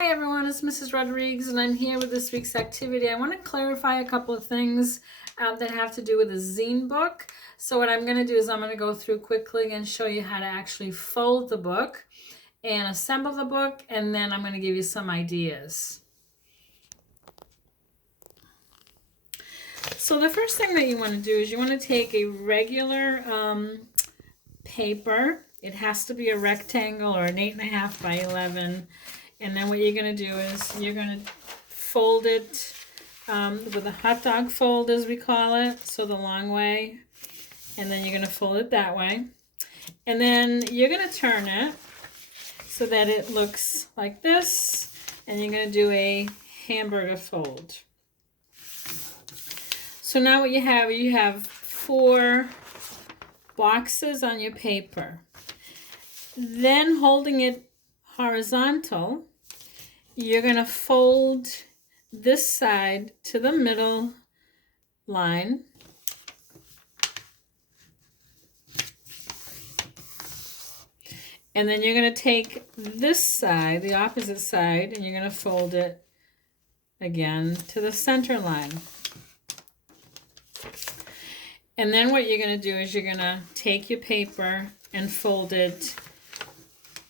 Hi everyone, it's Mrs. Rodriguez and I'm here with this week's activity. I want to clarify a couple of things that have to do with the zine book. So what I'm going to do is I'm going to go through quickly and show you how to actually fold the book and assemble the book, and then I'm going to give you some ideas. So the first thing that you want to do is you want to take a regular paper. It has to be a rectangle or an 8.5 by 11. And then what you're going to do is you're going to fold it with a hot dog fold, as we call it, so the long way. And then you're going to fold it that way. And then you're going to turn it so that it looks like this. And you're going to do a hamburger fold. So now what you have 4 boxes on your paper. Then holding it horizontal, you're going to fold this side to the middle line. And then you're going to take this side, the opposite side, and you're going to fold it again to the center line. And then what you're going to do is you're going to take your paper and fold it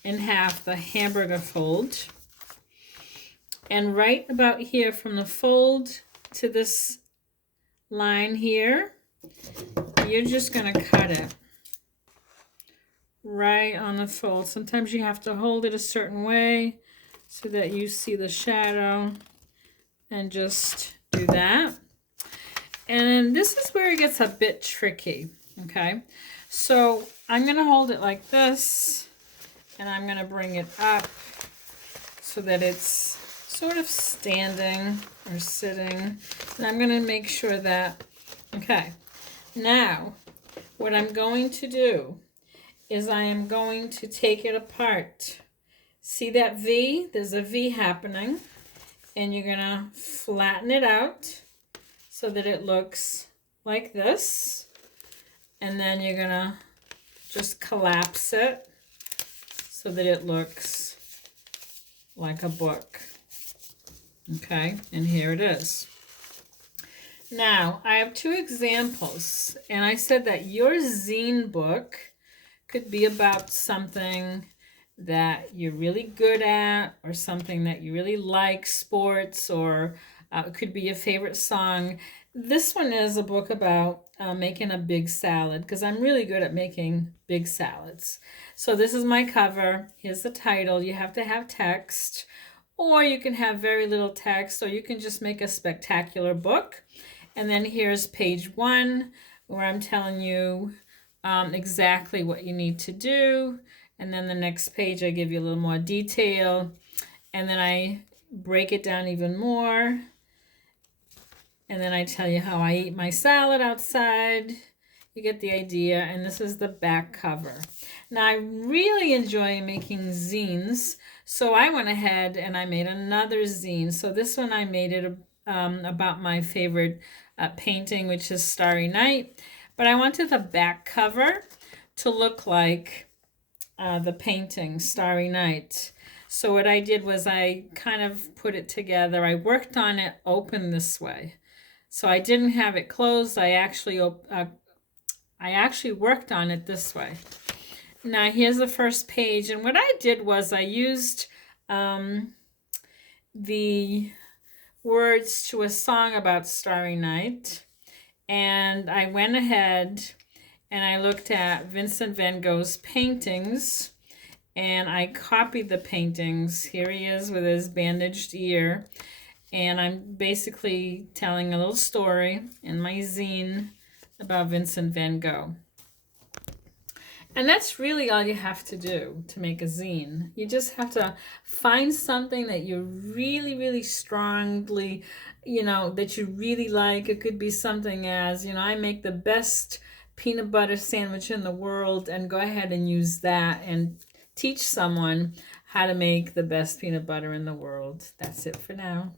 in half, the hamburger fold. And right about here from the fold to this line here, you're just going to cut it right on the fold. Sometimes you have to hold it a certain way so that you see the shadow, and just do that. And this is where it gets a bit tricky, okay? So I'm going to hold it like this, and I'm going to bring it up so that it's sort of standing or sitting. And I'm going to make sure that, okay. Now, what I'm going to do is I am going to take it apart. See that V? There's a V happening. And you're going to flatten it out so that it looks like this. And then you're going to just collapse it so that it looks like a book. Okay, and here it is. Now, I have 2 examples, and I said that your zine book could be about something that you're really good at, or something that you really like, sports, or it could be your favorite song. This one is a book about making a big salad, because I'm really good at making big salads. So this is my cover. Here's the title. You have to have text, or you can have very little text, or you can just make a spectacular book. And then here's page 1, where I'm telling you exactly what you need to do. And then the next page, I give you a little more detail. And then I break it down even more. And then I tell you how I eat my salad outside. You get the idea. And this is the back cover. Now, I really enjoy making zines. So I went ahead and I made another zine. So this one I made it about my favorite painting, which is Starry Night. But I wanted the back cover to look like the painting, Starry Night. So what I did was I kind of put it together. I worked on it open this way. So I didn't have it closed. I actually worked on it this way. Now here's the first page. And what I did was I used the words to a song about Starry Night. And I went ahead and I looked at Vincent van Gogh's paintings, and I copied the paintings. Here he is with his bandaged ear, and I'm basically telling a little story in my zine about Vincent van Gogh. And that's really all you have to do to make a zine. You just have to find something that you really, really strongly, that you really like. It could be something as, I make the best peanut butter sandwich in the world, and go ahead and use that and teach someone how to make the best peanut butter in the world. That's it for now.